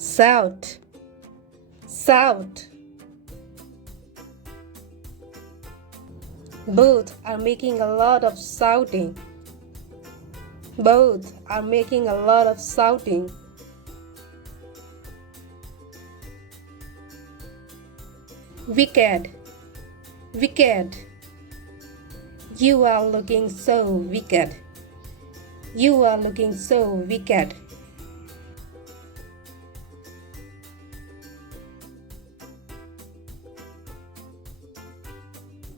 shout, shout. Both are making a lot of shouting. Both are making a lot of shouting. Wicked, wicked. You are looking so wicked. You are looking so wicked.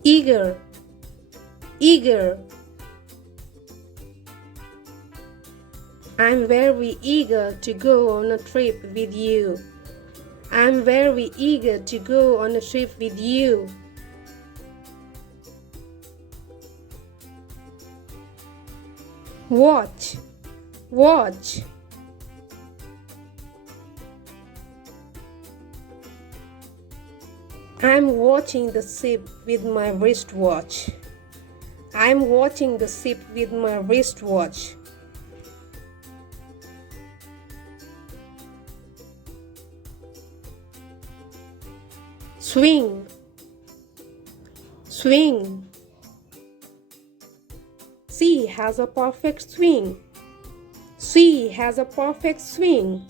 Eager, eager. I'm very eager to go on a trip with you. I'm very eager to go on a trip with you. Watch, watch. I'm watching the ship with my wristwatch. I'm watching the ship with my wristwatch. Swing, swing. She has a perfect swing. She has a perfect swing.